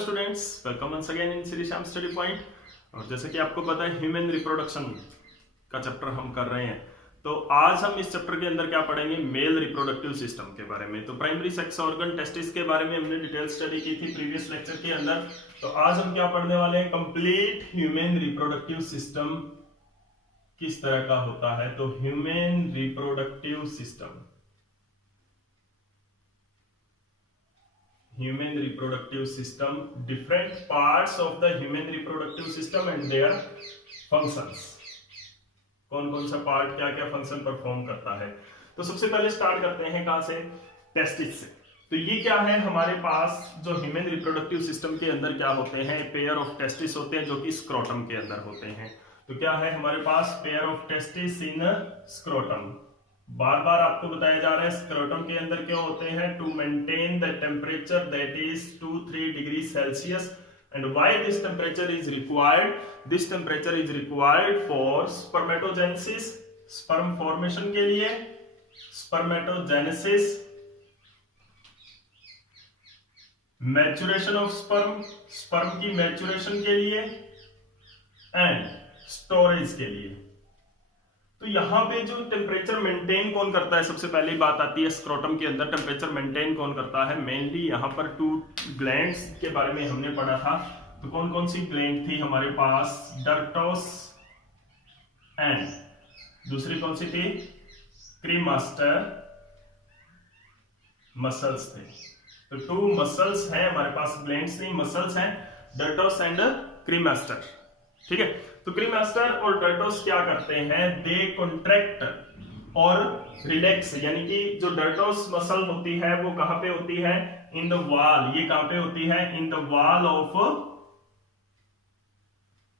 Students, welcome once again in Shri Shyam study point. और जैसे कि आपको पता है ह्यूमन रिप्रोडक्शन का चैप्टर हम कर रहे हैं, तो आज हम इस चैप्टर के अंदर क्या पढ़ेंगे, मेल रिप्रोडक्टिव सिस्टम के बारे में। तो प्राइमरी सेक्स ऑर्गन टेस्टिस के बारे में हमने डिटेल स्टडी की थी प्रीवियस लेक्चर के अंदर। तो आज हम क्या पढ़ने वाले हैं, कंप्लीट ह्यूमन रिप्रोडक्टिव सिस्टम किस तरह का होता है। तो human reproductive system, human reproductive system, different parts of the human reproductive system and their functions। कौन कौन सा पार्ट क्या क्या फंक्शन परफॉर्म करता है। तो सबसे पहले स्टार्ट करते हैं कहां से, टेस्टिस से। तो ये क्या है, हमारे पास जो ह्यूमन रिप्रोडक्टिव सिस्टम के अंदर क्या होते हैं, पेयर ऑफ टेस्टिस होते हैं जो कि स्क्रोटम के अंदर होते हैं। तो क्या है हमारे पास, pair of testis in scrotum. बार बार आपको बताया जा रहा है स्क्रोटम के अंदर क्यों होते हैं, to maintain the temperature that is 2-3 degree Celsius. And why this temperature is required, this temperature is required for spermatogenesis, sperm formation के लिए, spermatogenesis, maturation of sperm, sperm की मैच्योरेशन के लिए, एंड स्टोरेज के लिए। तो यहां पे जो टेम्परेचर मेंटेन कौन करता है, सबसे पहली बात आती है स्क्रोटम के अंदर टेम्परेचर मेंटेन कौन करता है। मेनली यहां पर 2 ग्लैंड्स के बारे में हमने पढ़ा था। तो कौन कौन सी ग्लैंड थी हमारे पास, डर्टोस एंड दूसरी कौन सी थी, क्रीमास्टर मसल्स थे। तो 2 मसल्स हैं हमारे पास, ग्लैंड्स नहीं मसल्स हैं, डर्टोस एंड क्रीमास्टर। ठीक है, तो क्रीमास्टर और डर्टोस क्या करते हैं, दे कॉन्ट्रैक्ट और रिलैक्स। यानी कि जो डर्टोस मसल होती है वो कहां पे होती है, इन द वॉल। ये कहां पे होती है, in the wall of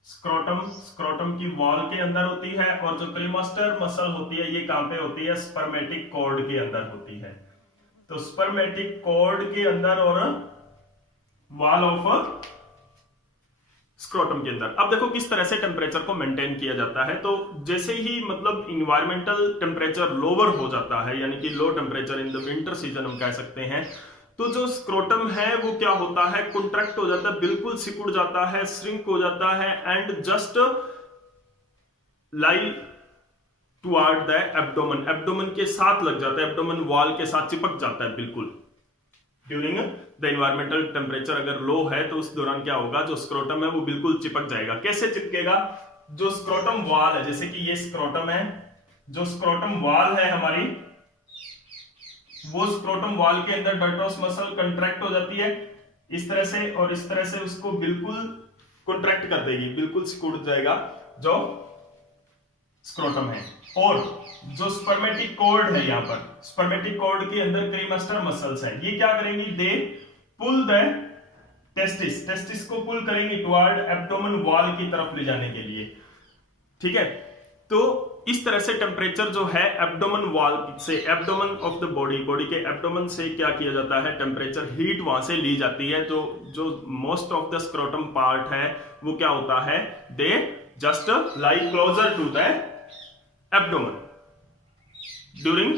scrotum, scrotum की वॉल के अंदर होती है। और जो क्रीमास्टर मसल होती है ये कहां पे होती है, स्पर्मेटिक कॉर्ड के अंदर होती है। तो स्पर्मेटिक कॉर्ड के अंदर और वॉल ऑफ स्क्रोटम के अंदर। अब देखो किस तरह से टेम्परेचर को मेंटेन किया जाता है। तो जैसे ही मतलब इन्वायरमेंटल टेम्परेचर लोअर हो जाता है, यानी कि low temperature in the winter season हम कह सकते हैं, तो जो स्क्रोटम है वो क्या होता है, कॉन्ट्रैक्ट हो जाता है, बिल्कुल सिकुड़ जाता है, श्रिंक हो जाता है, and just lie toward the abdomen, abdomen के साथ लग जाता है, एब्डोमेन वॉल के साथ चिपक जाता है बिल्कुल। ड्यूरिंग द इन्वायरमेंटल टेम्परेचर अगर लो है तो उस दौरान क्या होगा, जो स्क्रोटम है वो बिल्कुल चिपक जाएगा। कैसे चिपकेगा, जो स्क्रोटम वॉल है, जैसे कि ये स्क्रोटम है, जो स्क्रोटम वॉल है हमारी, वो स्क्रोटम वॉल के अंदर डर्टोस मसल कंट्रैक्ट हो जाती है इस तरह से, और इस तरह से उसको बिल्कुल कंट्रैक्ट कर देगी, बिल्कुल सिकुड़ जाएगा जो स्क्रोटम है। और जो स्पर्मेटिक कॉर्ड है, यहां पर स्पर्मेटिक कॉर्ड के अंदर क्रीमास्टर मसल्स हैं, ये क्या करेंगी, दे पुल द टेस्टिस, टेस्टिस को पुल करेंगी टुवर्ड एब्डोमेन वॉल की तरफ ले जाने के लिए। ठीक है, तो इस तरह से टेम्परेचर जो है एब्डोमेन वॉल से, abdomen of the body, body के एब्डोमेन से क्या किया जाता है, टेम्परेचर हीट वहां से ली जाती है। जो most of the scrotum part है वो क्या होता है, they just lie closer to the abdomen during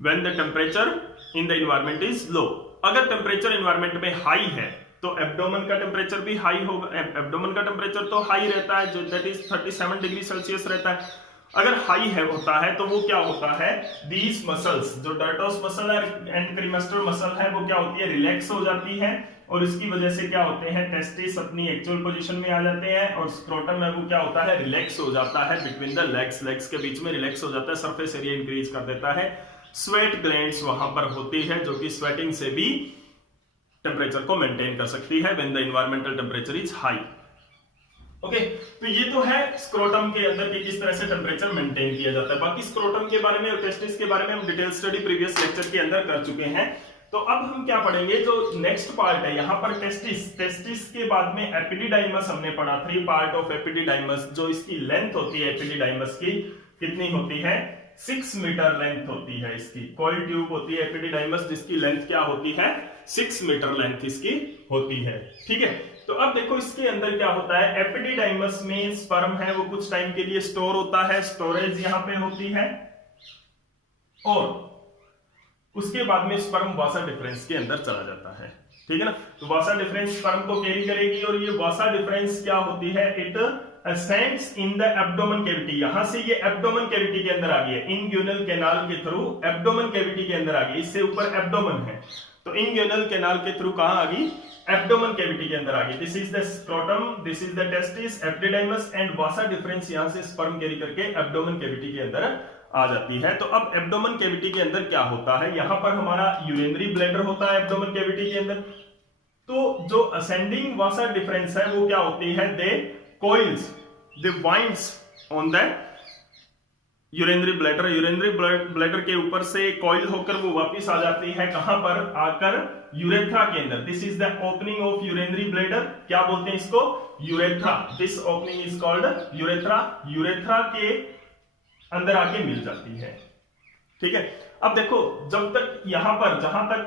when the temperature in the environment is low। अगर टेम्परेचर एनवायरमेंट में हाई है तो एब्डोमेन का टेम्परेचर भी हाई होगा। एब्डोमेन का टेम्परेचर तो हाई रहता है, जो दैट इज 37 डिग्री सेल्सियस रहता है। अगर हाई है होता है तो वो क्या होता है, दीज मसल्स, जो डर्टोस मसल है एंड क्रीमास्टर मसल है, वो क्या होती है, रिलैक्स हो जाती है। और इसकी वजह से क्या होते हैं, टेस्टिस अपनी एक्चुअल पोजीशन में आ जाते हैं, और स्क्रोटम है वो क्या होता है, रिलैक्स हो जाता है बिटवीन द लेग्स, लेग्स के बीच में रिलैक्स हो जाता है, सरफेस एरिया इंक्रीज कर देता है। स्वेट ग्लैंड्स वहां पर होती है जो कि स्वेटिंग से भी टेम्परेचर को मेंटेन कर सकती है when the environmental temperature is high. Okay, तो ये तो है स्क्रोटम के अंदर कि किस तरह से टेम्परेचर मेंटेन किया जाता है। बाकी स्क्रोटम के बारे में और टेस्टिस के बारे में हम डिटेल स्टडी प्रीवियस लेक्चर के अंदर कर चुके हैं। तो अब हम क्या पढ़ेंगे, जो नेक्स्ट पार्ट है यहां पर टेस्टिस, टेस्टिस के बाद में एपिडिडाइमस हमने पढ़ा, 3 पार्ट ऑफ एपिडिडाइमस। जो इसकी लेंथ होती है एपिडिडाइमस की कितनी होती है, 6 मीटर लेंथ होती है इसकी। कॉइल ट्यूब होती है एपिडिडाइमस जिसकी लेंथ क्या होती है, 6 मीटर लेंथ इसकी होती है। ठीक है, तो अब देखो इसके अंदर क्या होता है, एपिडिडाइमस में स्पर्म है वो कुछ टाइम के लिए स्टोर होता है, स्टोरेज यहां पे होती है, और उसके बाद में स्पर्म वासा डिफरेंस के अंदर चला जाता है। ठीक है ना। तो वासा डिफरेंस स्पर्म को कैरी करेगी और ये वासा डिफरेंस क्या होती है, it ascends in the abdomen cavity, यहां से ये एब्डोमेन कैविटी के अंदर आ गई है, इंग्यूनल कैनाल के थ्रू एब्डोमेन कैविटी के अंदर आ गई, इससे ऊपर एब्डोमेन है तो इंग्यूनल कैनाल के थ्रू कहां आ गई, एब्डोमेन कैविटी के अंदर आ गई। This is the scrotum, this is the testis, epididymis and Vasa difference यहां से स्पर्म कैरी करके एब्डोमेन कैविटी के अंदर आ जाती है। तो अब एब्डोमेन कैविटी के अंदर क्या होता है, यहां पर हमारा यूरिनरी ब्लैडर होता है एब्डोमेन कैविटी के अंदर। तो जो असेंडिंग वासा डिफरेंस है वो क्या होती है, they coils, they winds on the urinary bladder, urinary bladder के ऊपर से कॉइल होकर वो वापस आ जाती है कहां पर, आकर यूरेथ्रा के अंदर। This is the opening of urinary bladder, क्या बोलते हैं इसको, urethra. This opening is called urethra, urethra के अंदर आके मिल जाती है। ठीक है, अब देखो जब तक यहां पर जहां तक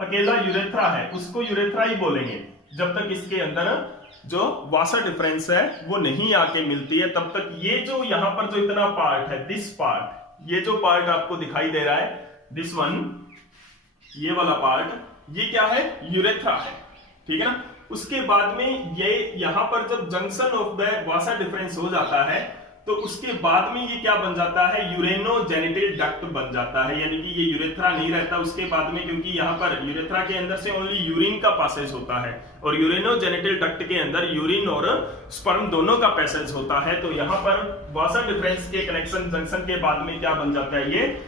अकेला यूरेथ्रा है उसको यूरेथ्रा ही बोलेंगे, जब तक इसके अंदर जो वासा डिफरेंस है वो नहीं आके मिलती है तब तक ये जो यहां पर जो इतना पार्ट है, दिस पार्ट, ये जो पार्ट आपको दिखाई दे रहा है, दिस वन, ये वाला पार्ट, ये क्या है, यूरेथ्रा है। ठीक है ना। उसके बाद में ये यहां पर जब junction of the vasa difference हो जाता है तो उसके बाद में ये क्या बन जाता है, यूरेनोजेनिटल डक्ट बन जाता है, यानी कि ये यूरेथ्रा नहीं रहता उसके बाद में, क्योंकि यहां पर यूरेथ्रा के अंदर से ओनली यूरिन का पासेज होता है और यूरेनोजेनिटल डक्ट के अंदर यूरिन और स्पर्म दोनों का पैसेज होता है। तो यहां पर वासा डिफरेंस के कनेक्शन जंक्शन के बाद में क्या बन जाता है, ये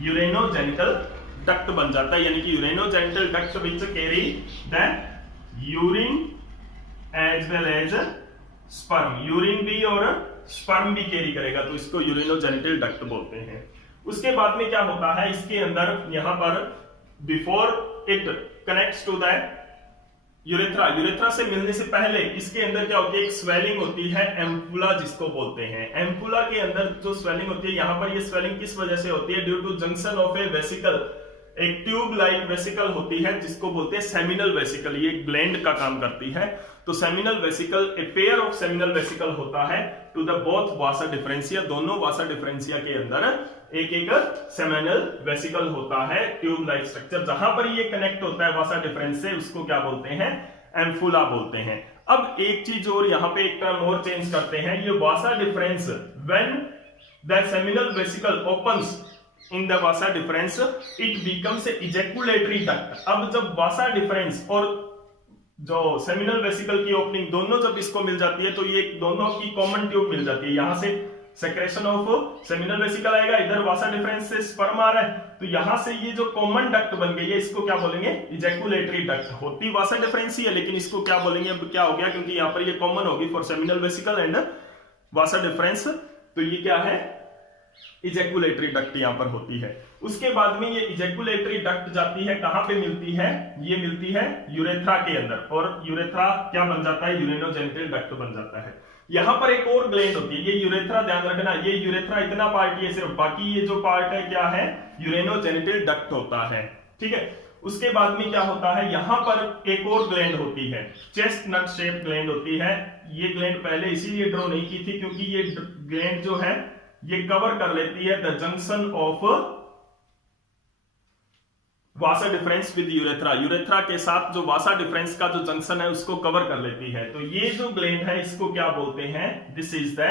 यूरेनोजेनिटल डक्ट बन जाता है, यानी कि urinogenital duct which carry the urine as well as sperm, urine भी और स्पर्म भी कैरी करेगा, तो इसको यूरिनोजेनिटल डक्ट बोलते हैं। उसके बाद में क्या होता है, इसके अंदर यहां पर before it connects to the urethra, urethra से मिलने से पहले इसके अंदर क्या होती है, एक स्वेलिंग होती है, एम्पुला जिसको बोलते हैं। एम्पुला के अंदर जो स्वेलिंग होती है, यहां पर ये स्वेलिंग किस वजह से होती है, due to junction of A vesicle, एक ट्यूब लाइक वेसिकल होती है जिसको बोलते हैं सेमिनल वेसिकल, ये ग्लैंड का काम करती है। तो seminal vesicle, a pair of seminal vesicle होता है to the both vasa deferentia, दोनों वासा डिफरेंशिया के अंदर एक एक सेमिनल वेसिकल होता है, ट्यूब लाइक स्ट्रक्चर, जहां पर ये कनेक्ट होता है वासा डिफरेंस से उसको क्या बोलते हैं, एम्फुला बोलते हैं। अब एक चीज और यहां पे एक टर्म और चेंज करते हैं, ये vasa deferens when the seminal vesicle opens in the vasa deferens it becomes ejaculatory duct. अब जब वासा डिफरेंस और जो सेमिनल वेसिकल की ओपनिंग दोनों जब इसको मिल जाती है तो ये दोनों की कॉमन ट्यूब मिल जाती है, यहां से सेक्रेशन ऑफ सेमिनल वेसिकल आएगा, इधर वासा डिफरेंस से स्पर्म आ रहा है, तो यहां से ये जो कॉमन डक्ट बन गई है इसको क्या बोलेंगे, इजैकुलेटरी डक्ट। होती वासा डिफरेंस ही है लेकिन इसको क्या बोलेंगे, अब क्या हो गया, क्योंकि यहां पर ये कॉमन होगी for seminal vesicle and Vasa difference, तो ये क्या है, इजैकुलेटरी डक्ट यहां पर होती है। उसके बाद में ये इजैकुलेटरी डक्ट जाती है, कहां पे मिलती है, ये मिलती है यूरेथ्रा के अंदर, और यूरेथ्रा क्या बन जाता है, यूरेनोजेनिटल डक्ट बन जाता है। यहां पर एक और ग्लैंड होती है, ये यूरेथ्रा ध्यान रखना, ये यूरेथ्रा इतना पार्ट ये सिर्फ, बाकी ये जो पार्ट है क्या है, यूरेनोजेनिटल डक्ट होता है। ठीक है। उसके बाद में क्या होता है, यहां पर एक और ग्लैंड होती है, चेस्ट नट शेप ग्लैंड होती है। ये ग्लैंड पहले इसीलिए ड्रॉ नहीं की थी क्योंकि ये ग्लैंड जो है ये कवर कर लेती है the junction of Vasa difference with urethra, urethra के साथ जो वासा डिफरेंस का जो जंक्शन है उसको कवर कर लेती है। तो ये जो ग्लैंड है इसको क्या बोलते हैं, this is the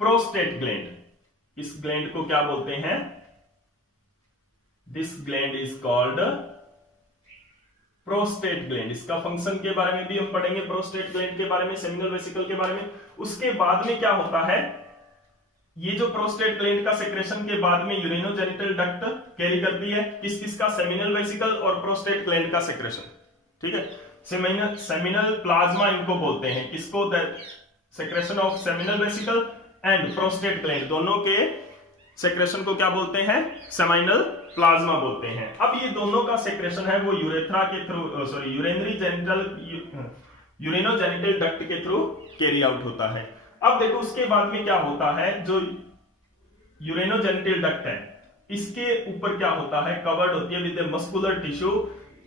prostate gland. इस ग्लैंड को क्या बोलते हैं, this gland is called prostate gland. इसका फंक्शन के बारे में भी हम पढ़ेंगे, प्रोस्टेट ग्लैंड के बारे में, सेमिनल वेसिकल के बारे में। उसके बाद में क्या होता है, ये जो प्रोस्टेट ग्लैंड का सेक्रेशन के बाद में यूरेनोजेनिटल डक्ट कैरी करती है किस किस का, सेमिनल वेसिकल और प्रोस्टेट ग्लैंड का सेक्रेशन। ठीक है। सेमिनल प्लाज्मा इनको बोलते हैं, किसको, the secretion of seminal vesicle and prostate gland, दोनों के सेक्रेशन को क्या बोलते हैं, सेमिनल प्लाज्मा बोलते हैं। अब ये दोनों का सेक्रेशन है वो यूरेथ्रा के थ्रू, सॉरी यूरेनोजेनिटल डक्ट के थ्रू कैरी आउट होता है। अब देखो उसके बाद में क्या होता है, जो यूरेनोजेनिटल डक्ट है इसके ऊपर क्या होता है, कवर्ड होती है विद मस्कुलर टिश्यू,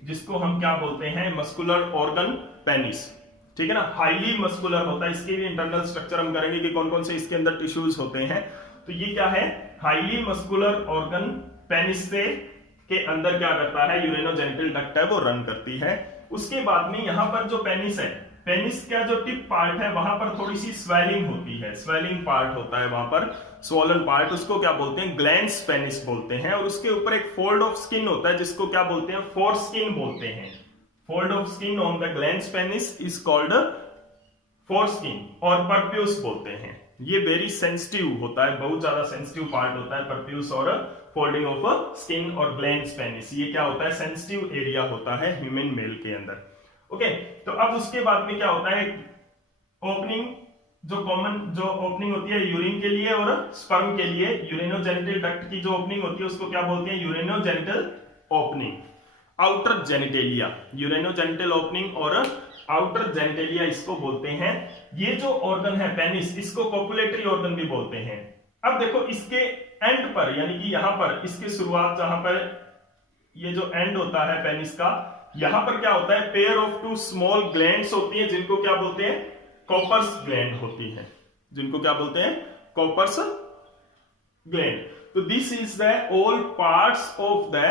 जिसको हम क्या बोलते हैं, मस्कुलर ऑर्गन पेनिस। ठीक है ना, हाईली मस्कुलर होता है। इसके भी इंटरनल स्ट्रक्चर हम करेंगे कि कौन कौन से इसके अंदर टिश्यूज होते हैं। तो ये क्या है, हाईली मस्कुलर ऑर्गन पेनिस से के अंदर क्या करता है, यूरेनोजेनिटल डक्ट है वो रन करती है। उसके बाद में यहाँ पर जो पेनिस है, पेनिस का जो टिप पार्ट है वहां पर थोड़ी सी स्वेलिंग होती है, स्वेलिंग पार्ट होता है वहां पर, स्वॉलन पार्ट, उसको क्या बोलते हैं, ग्लैंड्स पेनिस बोलते हैं। और उसके ऊपर एक फोल्ड ऑफ स्किन होता है जिसको क्या बोलते हैं, फोरस्किन बोलते हैं। Fold of skin on the glands penis is called foreskin और परप्यूस बोलते हैं। ये वेरी सेंसिटिव होता है, बहुत ज्यादा सेंसिटिव पार्ट होता है परप्यूस और फोल्डिंग ऑफ स्किन और ग्लैंड्स पेनिस। ये क्या होता है, सेंसिटिव एरिया होता है ह्यूमन मेल के अंदर। ओके, तो अब उसके बाद में क्या होता है, ओपनिंग जो कॉमन जो ओपनिंग होती है यूरिन के लिए और स्पर्म के लिए, यूरेनोजेनिटल डक्ट की जो ओपनिंग होती है उसको क्या बोलते हैं, यूरेनोजेनिटल ओपनिंग। आउटर जेनिटेलिया, यूरेनोजेनिटल ओपनिंग और आउटर जेनिटेलिया इसको बोलते हैं। ये जो ऑर्गन है पेनिस, इसको कोपुलेटरी ऑर्गन भी बोलते हैं। अब देखो इसके एंड पर, यानी कि यहां पर इसकी शुरुआत जहां पर ये जो एंड होता है पेनिस का, यहां पर क्या होता है, pair of two small glands होती हैं जिनको क्या बोलते हैं, कॉपर्स ग्लैंड होती है, जिनको क्या बोलते हैं, कॉपर्स ग्लैंड। तो this is the all parts of the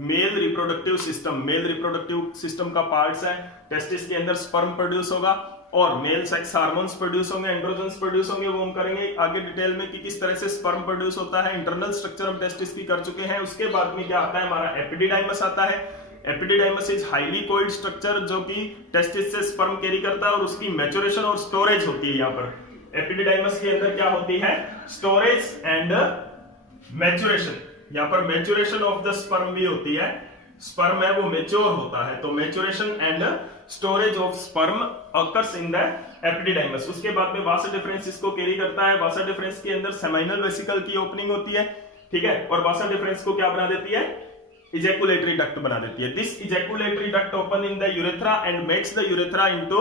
male reproductive system. Male reproductive system का पार्ट्स है, टेस्टिस के अंदर स्पर्म प्रोड्यूस होगा और मेल सेक्स हार्मोन्स प्रोड्यूस होंगे, एंड्रोजन्स प्रोड्यूस होंगे, वो हम करेंगे आगे डिटेल में कि किस तरह से स्पर्म प्रोड्यूस होता है। इंटरनल स्ट्रक्चर हम टेस्टिस की कर चुके हैं। उसके बाद में क्या आता है, हमारा एपिडिडाइमस आता है। Epididymis is highly coiled structure जो कि टेस्टिस से स्पर्म कैरी करता है और उसकी मैच्योरेशन और स्टोरेज होती है। यहाँ पर एपिडिडाइमस के अंदर क्या होती है, स्टोरेज एंड मैच्योरेशन। यहाँ पर मैच्योरेशन ऑफ द स्पर्म भी होती है, स्पर्म है वो मैच्योर होता है, तो maturation and storage of sperm occurs in the epididymis. उसके बाद में वासा डिफरेंस इसको कैरी करता है। वासा डिफरेंस के अंदर सेमाइनल वेसिकल की ओपनिंग होती है, ठीक है, और वासा डिफरेंस को क्या बना देती है, इजैकुलेटरी डक्ट बना देती है। This ejaculatory duct open in the urethra and makes the urethra into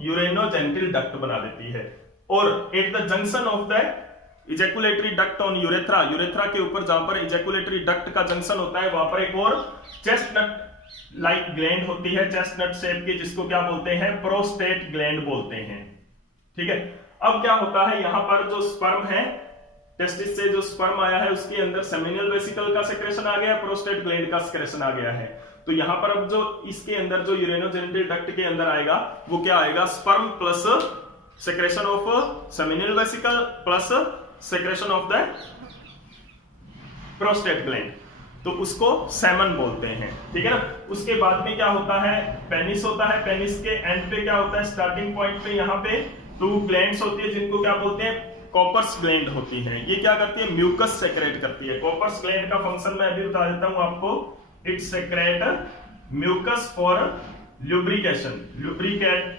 urinogenital duct बना देती है। और at the junction of the ejaculatory duct on urethra, urethra के ऊपर जहां पर इजैकुलेटरी डक्ट का जंक्शन होता है वहां पर एक और चेस्टनट लाइक ग्लैंड होती है, चेस्टनट शेप की, जिसको क्या बोलते हैं, प्रोस्टेट ग्लैंड बोलते हैं। ठीक है, अब क्या होता है, यहां पर जो स्पर्म है, टेस्टिस से जो स्पर्म आया है उसके अंदर सेमिनल वेसिकल का सेक्रेशन आ गया, प्रोस्टेट ग्लैंड का सेक्रेशन आ गया है। तो यहां पर अब जो इसके अंदर जो यूरेनोजेनिटल डक्ट के अंदर आएगा वो क्या आएगा, sperm plus secretion of seminal vesicle plus secretion of the prostate gland, तो उसको सेमन बोलते हैं। ठीक है ना। उसके बाद में क्या होता है, पेनिस होता है। पेनिस के एंड पे क्या होता है, स्टार्टिंग पॉइंट पे यहाँ पे 2 ग्लैंड्स होती है जिनको क्या बोलते हैं, कॉपर्स ग्लैंड होती है। ये क्या करती है, म्यूकस सेक्रेट करती है। कॉपर्स ग्लैंड का फंक्शन मैं अभी बता देता हूं आपको, it secrete mucus for lubrication, lubricate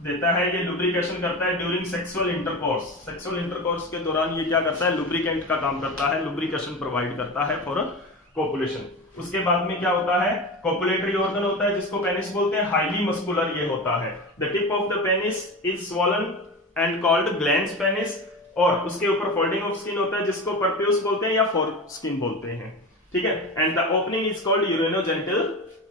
देता है, ये लुब्रिकेशन करता है during sexual intercourse. Sexual intercourse के दौरान ये क्या करता है, लुब्रिकेंट का काम करता है, लुब्रिकेशन प्रोवाइड करता है फॉर कोपुलेशन। उसके बाद में क्या होता है, कोपुलेटरी ऑर्गन होता है जिसको पेनिस बोलते हैं, हाईली मस्कुलर ये होता है। The tip of the penis is swollen and called glands penis, और उसके ऊपर फोल्डिंग ऑफ स्किन होता है जिसको परप्यूस बोलते हैं या फोरस्किन बोलते हैं। ठीक है, and the opening is called urinogenital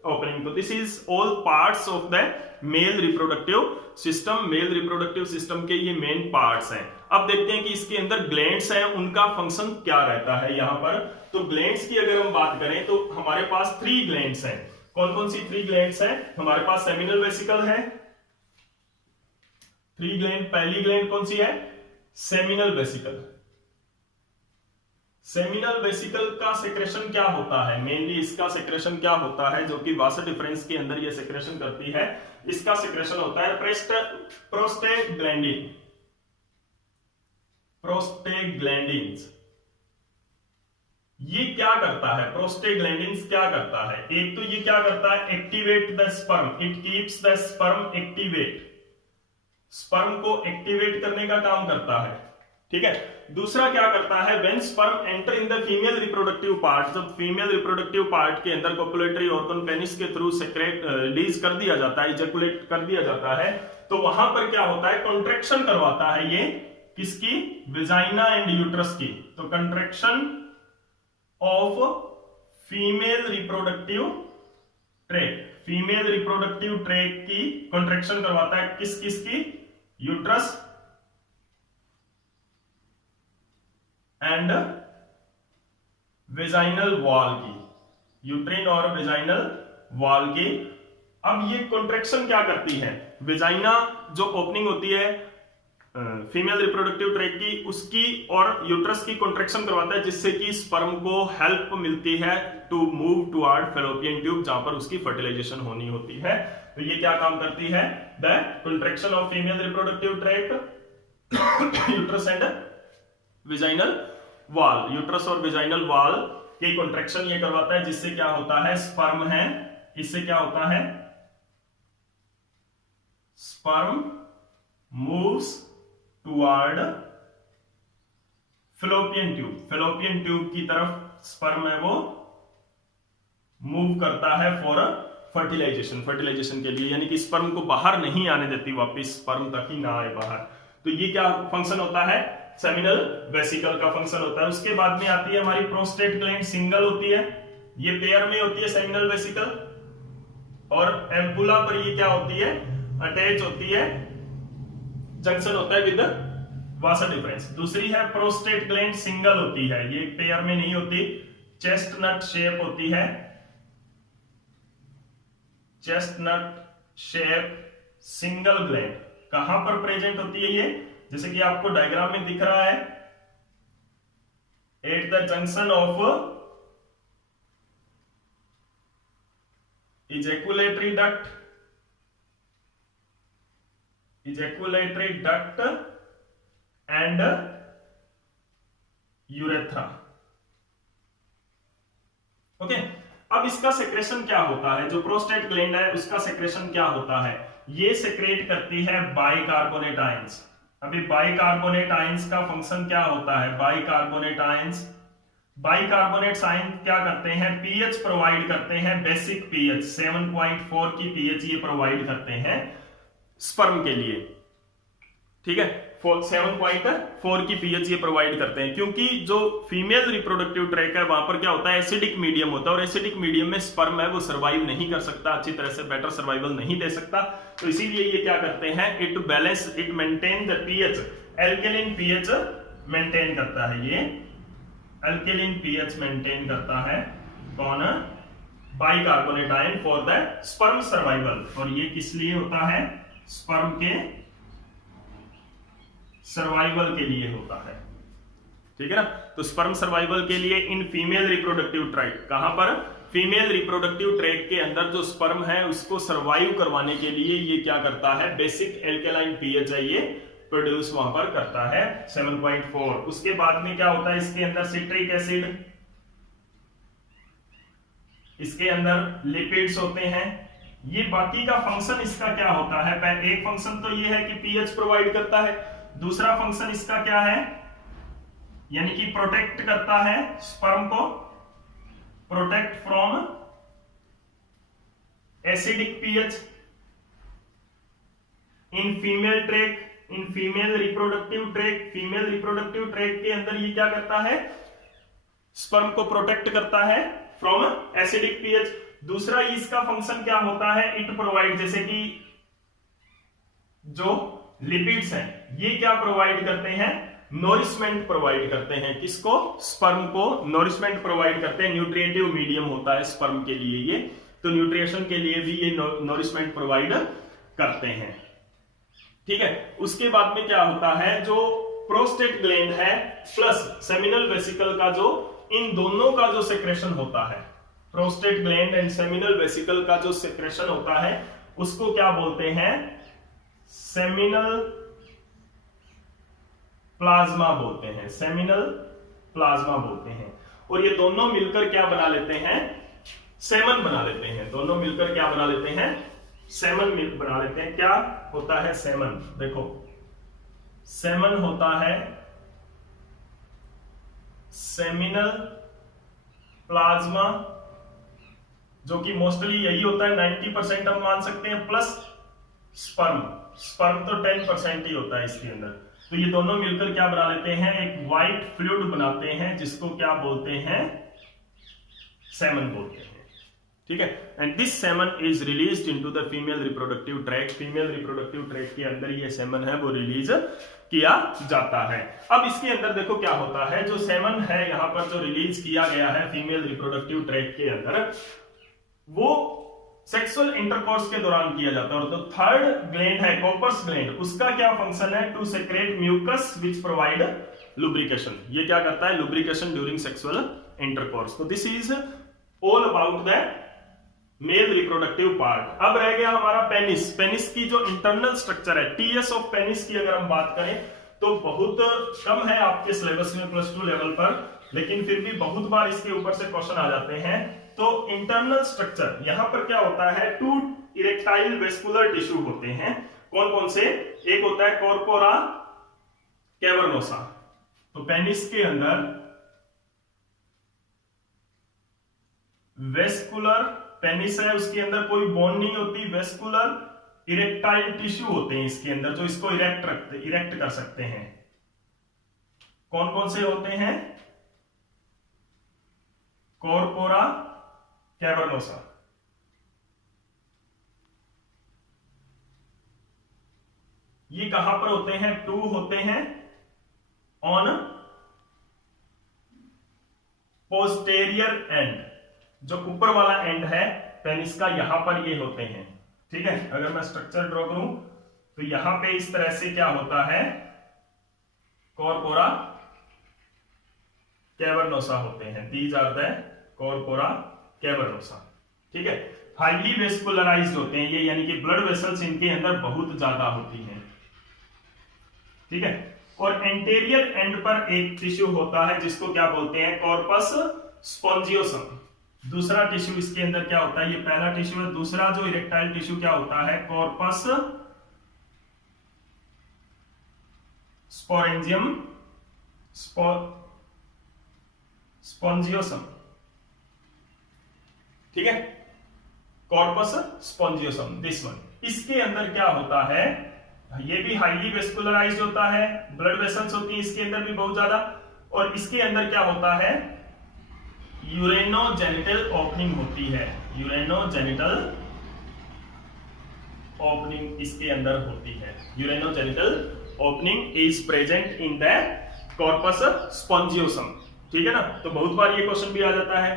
opening. तो this is all parts of the male reproductive system. Male reproductive system के ये मेन पार्ट्स हैं। अब देखते हैं कि इसके अंदर ग्लैंड्स हैं, उनका फंक्शन क्या रहता है यहाँ पर। तो ग्लैंड्स की अगर हम बात करें तो हमारे पास 3 ग्लैंड्स हैं। कौन कौन सी 3 ग्लैंड्स हैं, हमारे पास सेमिनल वेसिकल है, 3 ग्लैंड। पहली ग्लैंड कौन सी है, सेमिनल वेसिकल। सेमिनल वेसिकल का सेक्रेशन क्या होता है, मेनली इसका सेक्रेशन क्या होता है, जो कि वासा डिफरेंस के अंदर ये सेक्रेशन करती है, इसका सेक्रेशन होता है प्रोस्टेग्लैंडिन। प्रोस्टेग्लैंडिन्स ये क्या करता है, प्रोस्टेग्लैंडिन्स क्या करता है, एक तो ये क्या करता है, activate the sperm, it keeps the sperm activate, sperm को एक्टिवेट करने का काम करता है। ठीक है, दूसरा क्या करता है, when sperm enter in the female reproductive part, जब फीमेल रिप्रोडक्टिव पार्ट के अंदर कोपुलेटरी ऑर्गन पेनिस के थ्रू सेक्रेट रिलीज कर दिया जाता है, इजैकुलेट कर दिया जाता है, तो वहां पर क्या होता है, कॉन्ट्रैक्शन करवाता है ये, किसकी, विजाइना एंड यूट्रस की। तो contraction of female reproductive tract, female reproductive tract की कॉन्ट्रैक्शन करवाता है, किस किस की, यूट्रस एंड वेजाइनल वॉल की, यूट्रिन और वेजाइनल वॉल की। अब ये कॉन्ट्रैक्शन क्या करती है, वेजाइना जो ओपनिंग होती है फीमेल रिप्रोडक्टिव ट्रैक्ट की, उसकी और यूट्रस की कॉन्ट्रैक्शन करवाता है, जिससे कि स्पर्म को हेल्प मिलती है to move toward fallopian tube, जहां पर उसकी फर्टिलाइजेशन होनी होती है। तो ये क्या काम करती है, the contraction of female reproductive tract uterus and vaginal wall, uterus और वेजाइनल वॉल की कॉन्ट्रैक्शन ये करवाता है, जिससे क्या होता है, स्पर्म है, इससे क्या होता है, sperm moves toward fallopian tube, fallopian tube की तरफ स्पर्म है वो मूव करता है फॉर फर्टिलाइजेशन, फर्टिलाइजेशन के लिए, यानी कि स्पर्म को बाहर नहीं आने देती, वापस स्पर्म तक ही ना आए बाहर। तो ये क्या फंक्शन होता है, सेमिनल वेसिकल का फंक्शन होता है। उसके बाद में आती है हमारी प्रोस्टेट ग्लैंड, सिंगल होती है, ये पेयर में होती है सेमिनल वेसिकल, और एम्पुला पर ये क्या होती है, अटैच होती है, जंक्शन होता है विद वासा डिफरेंस। दूसरी है प्रोस्टेट ग्लैंड, सिंगल होती है, ये पेयर में नहीं होती, चेस्टनट शेप होती है, चेस्टनट शेप सिंगल ग्लैंड। कहां पर प्रेजेंट होती है ये, जैसे कि आपको डायग्राम में दिख रहा है, eight the junction of ejaculatory duct, ejaculatory duct and urethra. Okay, अब इसका सेक्रेशन क्या होता है, जो प्रोस्टेट ग्लैंड है उसका सेक्रेशन क्या होता है, ये सेक्रेट करती है बाइकार्बोनेट आयंस। अभी बाइकार्बोनेट आयंस का फंक्शन क्या होता है, बाइकार्बोनेट आयंस, बाइकार्बोनेट आयन क्या करते हैं, पीएच प्रोवाइड करते हैं, बेसिक पीएच 7.4 की पीएच ये प्रोवाइड करते हैं स्पर्म के लिए, ठीक है, 7.4 की पीएच ये प्रोवाइड करते हैं, क्योंकि जो फीमेल रिप्रोडक्टिव ट्रैक है वहां पर क्या होता है, एसिडिक मीडियम होता है, और एसिडिक मीडियम में स्पर्म है वो सर्वाइव नहीं कर सकता अच्छी तरह से, बेटर सर्वाइवल नहीं दे सकता। तो इसीलिए ये क्या करते हैं, it balance, it maintain the pH, alkaline pH maintain करता है, ये एल्केलिन पीएच मेंटेन करता है कौन, bicarbonate ion for the sperm survival. और ये किस लिए होता है, स्पर्म के सर्वाइवल के लिए होता है, ठीक है ना। तो स्पर्म सर्वाइवल के लिए इन फीमेल रिप्रोडक्टिव ट्रैक्ट, कहां पर, फीमेल रिप्रोडक्टिव ट्रैक्ट के अंदर जो स्पर्म है उसको सर्वाइव करवाने के लिए ये क्या करता है, बेसिक एल्केलाइन पीएच है ये प्रोड्यूस वहां पर करता है 7.4। उसके बाद में क्या होता है, इसके अंदर सिट्रिक एसिड, इसके अंदर लिपिड्स होते हैं, ये बाकी का फंक्शन इसका क्या होता है, एक फंक्शन तो ये है कि पीएच प्रोवाइड करता है, दूसरा फंक्शन इसका क्या है, यानी कि प्रोटेक्ट करता है स्पर्म को, protect from acidic pH in female track, in female reproductive tract, female reproductive tract के अंदर ये क्या करता है, स्पर्म को प्रोटेक्ट करता है फ्रॉम एसिडिक पीएच। दूसरा इसका फंक्शन क्या होता है, इट प्रोवाइड, जैसे कि जो लिपिड्स हैं ये क्या प्रोवाइड करते हैं, नोरिशमेंट प्रोवाइड करते हैं, किसको, स्पर्म को नोरिशमेंट प्रोवाइड करते हैं, न्यूट्रिएटिव मीडियम होता है स्पर्म के लिए ये, तो न्यूट्रिएशन के लिए भी ये नोरिशमेंट प्रोवाइड करते हैं, ठीक है। उसके बाद में क्या होता है, जो प्रोस्टेट ग्लैंड है प्लस सेमिनल वेसिकल का जो, इन दोनों का जो सेक्रेशन होता है, prostate gland and seminal vesicle का जो सेक्रेशन होता है उसको क्या बोलते हैं, सेमिनल प्लाज्मा बोलते हैं, सेमिनल प्लाज्मा बोलते हैं। और ये दोनों मिलकर क्या बना लेते हैं, सेमन बना लेते हैं, दोनों मिलकर क्या बना लेते हैं, सेमन बना लेते हैं। क्या होता है सेमन, देखो सेमन होता है सेमिनल प्लाज्मा, जो कि मोस्टली यही होता है, 90% हम मान सकते हैं, प्लस स्पर्म, स्पर्म तो 10% ही होता है इसके अंदर। तो ये दोनों मिलकर क्या बना लेते हैं, एक व्हाइट फ्लूइड बनाते हैं, जिसको क्या बोलते हैं, सेमन बोलते हैं, ठीक है। And this semen is released into the female reproductive tract, female reproductive tract के अंदर ये सेमन है वो रिलीज किया जाता है। अब इसके अंदर देखो क्या होता है, जो सेमन है यहां पर जो रिलीज किया गया है फीमेल रिप्रोडक्टिव ट्रैक्ट के अंदर, वो सेक्सुअल इंटरकोर्स के दौरान किया जाता है। और तो थर्ड ग्लैंड है कॉर्पस ग्लैंड, उसका क्या फंक्शन है, to secrete mucus which provide lubrication, ये क्या करता है, लुब्रिकेशन ड्यूरिंग सेक्सुअल इंटरकोर्स। तो this is all about the male reproductive part. अब रह गया हमारा पेनिस। पेनिस की जो इंटरनल स्ट्रक्चर है, टीएस ऑफ पेनिस की अगर हम बात करें तो बहुत कम है आपके सिलेबस में +2 लेवल पर, लेकिन फिर भी बहुत बार इसके ऊपर से क्वेश्चन आ जाते हैं। तो इंटरनल स्ट्रक्चर यहां पर क्या होता है, 2 इरेक्टाइल वेस्कुलर टिश्यू होते हैं। कौन कौन से, एक होता है कॉर्पोरा कैवर्नोसा। तो पेनिस के अंदर वेस्कुलर पेनिस है, उसके अंदर कोई बोन नहीं होती, वेस्कुलर इरेक्टाइल टिश्यू होते हैं इसके अंदर जो इसको इरेक्ट कर सकते हैं। कौन कौन से होते हैं, कॉर्पोरा कैवर्नोसा, ये कहां पर होते हैं, 2 होते हैं ऑन पोस्टेरियर एंड, जो ऊपर वाला एंड है पेनिस का यहां पर ये होते हैं। ठीक है, अगर मैं स्ट्रक्चर ड्रॉ करूं तो यहां पे इस तरह से क्या होता है, कॉर्पोरा कैवर्नोसा होते हैं। These are the corpora cavernosa. ठीक है, हाईली वेस्कुलराइज्ड होते हैं ये, यानी कि ब्लड वेसल्स इनके अंदर बहुत ज्यादा होती हैं। ठीक है, और एंटेरियर एंड पर एक टिश्यू होता है जिसको क्या बोलते हैं, कॉर्पस स्पॉन्जियोसम। दूसरा टिश्यू इसके अंदर क्या होता है, ये पहला टिश्यू है, दूसरा जो इरेक्टाइल टिश्यू क्या होता है, कॉर्पस स्पोरेंजियम स्पॉन्जियोसम। ठीक है, कॉर्पस स्पॉन्जियोसम, दिस वन। इसके अंदर क्या होता है, ये भी हाईली वेस्कुलराइज्ड होता है, ब्लड वेसल्स होती है इसके अंदर भी बहुत ज्यादा, और इसके अंदर क्या होता है, यूरेनोजेनिटल ओपनिंग होती है। यूरेनोजेनिटल ओपनिंग इसके अंदर होती है। Urinogenital opening is present in the corpus spongiosum. ठीक है ना, तो बहुत बार ये क्वेश्चन भी आ जाता है।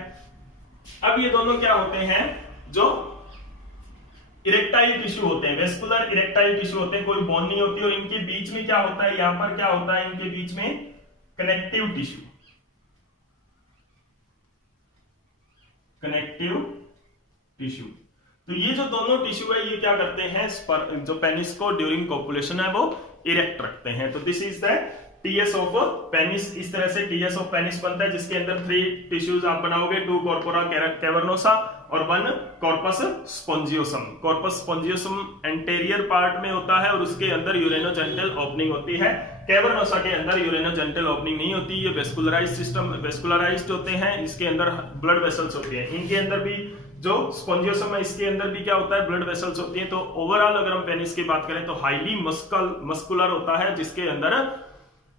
अब ये दोनों क्या होते हैं, जो इरेक्टाइल टिश्यू होते हैं, वेस्कुलर इरेक्टाइल टिश्यू होते हैं, कोई बोन नहीं होती, और इनके बीच में क्या होता है, यहां पर क्या होता है, इनके बीच में कनेक्टिव टिश्यू, कनेक्टिव टिश्यू। तो ये जो दोनों टिश्यू है ये क्या करते हैं, जो पेनिस को ड्यूरिंग कोपुलेशन है वो इरेक्ट रखते हैं। तो this is the TS of penis. इस तरह से टीएस ऑफ पेनिस बनता है जिसके अंदर 3 टिश्यूज आप बनाओगे, 2 कॉर्पोरा कैवर्नोसा और 1 corpus spongiosum. Corpus spongiosum anterior part में होता है और उसके अंदर यूरेनोजेनिटल ओपनिंग होती है। कैवर्नोसा के अंदर यूरेनोजेनिटल ओपनिंग नहीं होती, ये वेस्कुलराइज्ड सिस्टम, वेस्कुलराइज्ड होते हैं, इसके अंदर ब्लड वेसल्स होती हैं। इनके अंदर भी जो स्पॉन्जियोसम है इसके अंदर भी क्या होता है, ब्लड वेसल्स होती हैं। तो ओवरऑल अगर हम पेनिस की बात करें तो हाईली मस्कुलर होता है, जिसके अंदर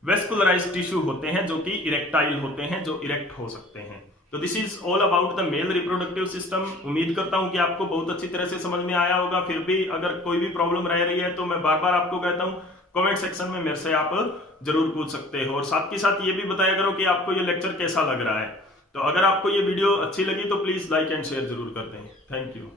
वेस्कुलराइज्ड टिश्यू होते हैं जो कि इरेक्टाइल होते हैं, जो इरेक्ट हो सकते हैं। तो this is all about the male reproductive system. उम्मीद करता हूं कि आपको बहुत अच्छी तरह से समझ में आया होगा। फिर भी अगर कोई भी प्रॉब्लम रह रही है तो मैं बार बार आपको कहता हूं कमेंट सेक्शन में मेरे से आप जरूर पूछ सकते हो, और साथ के साथ ये भी बताया करो कि आपको ये लेक्चर कैसा लग रहा है। तो अगर आपको ये वीडियो अच्छी लगी तो प्लीज लाइक एंड शेयर जरूर कर दें। Thank you.